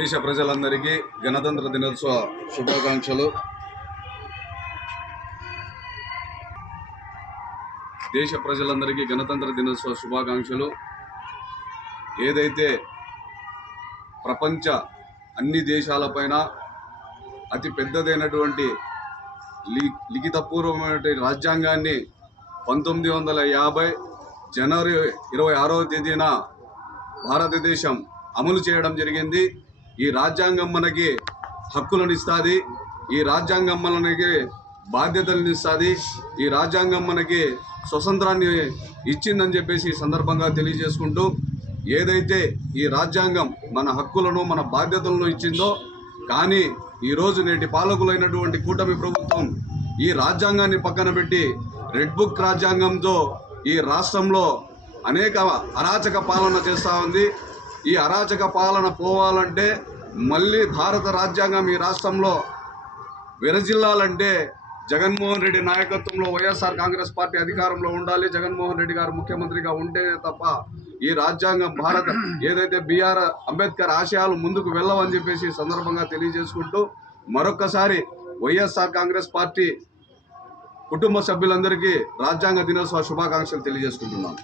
దేశ ప్రజలందరికీ గణతంత్ర దినోత్సవ శుభాకాంక్షలు. దేశ ప్రజలందరికీ గణతంత్ర దినోత్సవ శుభాకాంక్షలు. ఏదైతే ప్రపంచ అన్ని దేశాలపైన అతి పెద్దదైనటువంటి లి లిఖితపూర్వమైనటువంటి రాజ్యాంగాన్ని పంతొమ్మిది వందల యాభై జనవరి ఇరవై ఆరవ తేదీన భారతదేశం అమలు చేయడం జరిగింది. ఈ రాజ్యాంగం మనకి హక్కులను ఇస్తుంది ఈ రాజ్యాంగం మనకి బాధ్యతలను ఇస్తుంది ఈ రాజ్యాంగం మనకి స్వతంత్రాన్ని ఇచ్చిందని చెప్పేసి ఈ సందర్భంగా తెలియజేసుకుంటూ ఏదైతే ఈ రాజ్యాంగం మన హక్కులను మన బాధ్యతలను ఇచ్చిందో కానీ ఈరోజు నేటి పాలకులైనటువంటి కూటమి ప్రభుత్వం ఈ రాజ్యాంగాన్ని పక్కన పెట్టి రెడ్ బుక్ రాజ్యాంగంతో ఈ రాష్ట్రంలో అనేక అరాచక పాలన చేస్తూ ఉంది. ఈ అరాచక పాలన పోవాలంటే మళ్ళీ భారత రాజ్యాంగం ఈ రాష్ట్రంలో విరజిల్లాలంటే జగన్మోహన్ రెడ్డి నాయకత్వంలో వైఎస్ఆర్ కాంగ్రెస్ పార్టీ అధికారంలో ఉండాలి. జగన్మోహన్ రెడ్డి గారు ముఖ్యమంత్రిగా ఉంటేనే తప్ప ఈ రాజ్యాంగం భారత ఏదైతే బిఆర్ అంబేద్కర్ ఆశయాలు ముందుకు వెళ్ళవని చెప్పేసి సందర్భంగా తెలియజేసుకుంటూ మరొక్కసారి వైఎస్ఆర్ కాంగ్రెస్ పార్టీ కుటుంబ సభ్యులందరికీ రాజ్యాంగ దినోత్సవ శుభాకాంక్షలు తెలియజేసుకుంటున్నాను.